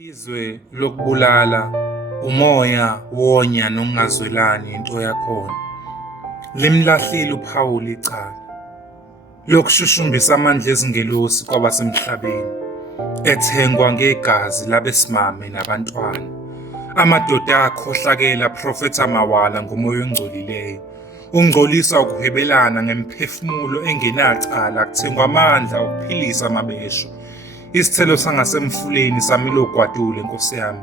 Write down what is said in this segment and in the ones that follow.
Izwe lokubulala, umoya wonya nokungazwelani into yakhona. Limlahlile uPhawuli icala lokushushumbisa amandla ezingelosi kwabasemhlabeni, ethengwa ngegazi labesimame nabantwana. Amadoda akhohlakela profetha mawala ngomoya ongcolileyo. Ungcolisa ukuhwebelana ngemphefumulo engenacala, kuthengwa amandla okuphilisa amabesho. Isithelo sangasemfuleni samile ogwadule, Nkosi yami.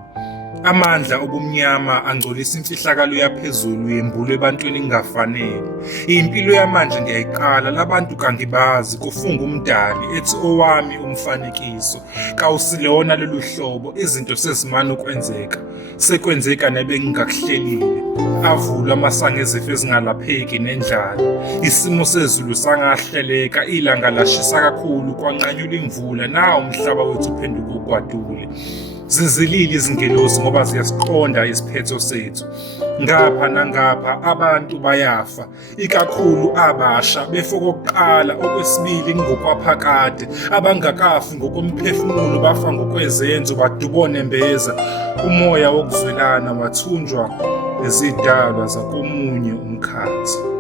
Amandla obumnyama angcolisa imfihlakalo yaphezulu yembulo ebantwini kungafanele. Impilo yamanje ngiyayiqala, labantu kangibazi, kufunga umdali ethi owami umfanekiso. Kawusilona lolu hlobo, izinto sezimana ukwenzeka. Sekwenzeka nebengingakuhlelile. Avulwa amasango ezifo ezingalapheki nendlala. Isimo sezulu sangahleleka, ilanga lashisa kakhulu, kwanqanyula imvula, nawo umhlaba wethu uphenduka ugwadule. Zizilile izingelosi ngoba ziyasiqonda isiphetho sethu. Ngapha nangapha abantu bayafa, ikakhulu abasha, befo kokuqala, okwesibili ngokwaphakade. Abangakafi ngokomphefumulo bafa ngokwezenzo, badubone embeza. Umoya wokuzwelana wathunjwa nezidalwa zakomunye umkhathi.